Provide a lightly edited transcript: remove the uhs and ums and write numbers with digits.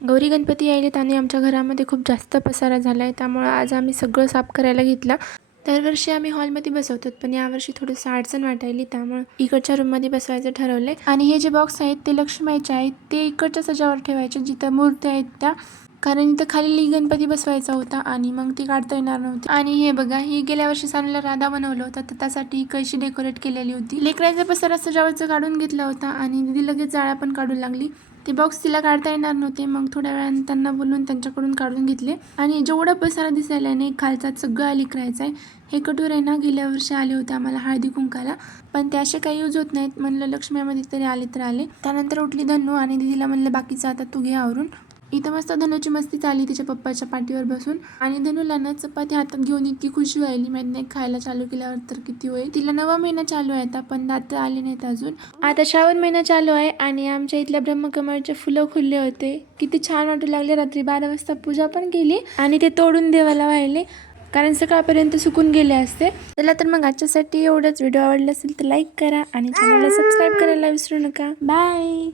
गौरी गणपती यायलेत आणि आमच्या घरामध्ये खूप जास्त पसारा झाला आहे, त्यामुळे आज आम्ही सगळं साफ करायला घेतलं. दरवर्षी आम्ही हॉलमध्ये बसवतात, पण यावर्षी थोडंसं अडचण वाटायली, त्यामुळे इकडच्या रूममध्ये बसवायचं ठरवलंय. आणि हे जे बॉक्स आहेत ते लक्ष्मीचे आहेत, ते इकडच्या सजावर ठेवायचे जिथं मूर्ती आहेत त्या, कारण इथं खाली गणपती बसवायचा होता आणि मग ती काढता येणार नव्हती. आणि हे बघा, ही गेल्या वर्षी सानूला राधा बनवलं होतं, तर त्यासाठी कशी डेकोरेट केलेली होती. लेकरांचा पसारा सजावटचं काढून घेतला होता आणि दिदी लगेच जाळ्या पण काढून लागली. ते बॉक्स तिला काढता येणार नव्हते, मग थोड्या वेळाने त्यांना बोलून त्यांच्याकडून काढून घेतले. आणि जेवढा पसारा दिसायला नाही खालचा सगळं लिकरायचं आहे. हे कटोर आहे ना, गेल्या वर्षी आले होते आम्हाला हळदी कुंकाला, पण ते असे काही यूज होत नाहीत. म्हणलं लक्ष्मीमध्ये तरी आले तर आले. त्यानंतर उठली धनू आणि दिदीला म्हणलं बाकीचं आता तू घे आवरून. इथं मस्त धनूची मस्ती चालली तिच्या पप्पाच्या पाठीवर बसून. आणि धनूला ना चपाती हातात घेऊन इतकी खुशी व्हायली, माहिती नाही खायला चालू केल्यावर तर किती होईल. तिला 9वा महिना चालू आहे आता, पण दात आले नाहीत अजून. आता श्रावण महिना चालू आहे आणि आमच्या इथल्या ब्रह्मकमळचे फुलं खुलले होते, किती छान वाटू लागले. रात्री 12 वाजता पूजा पण केली आणि ते तोडून देवाला वाहिले, कारण सकाळपर्यंत सुकून गेले असते. चला तर मग आजच्यासाठी एवढंच. व्हिडिओ आवडला असेल तर लाईक करा आणि चॅनलला सबस्क्राईब करायला विसरू नका. बाय.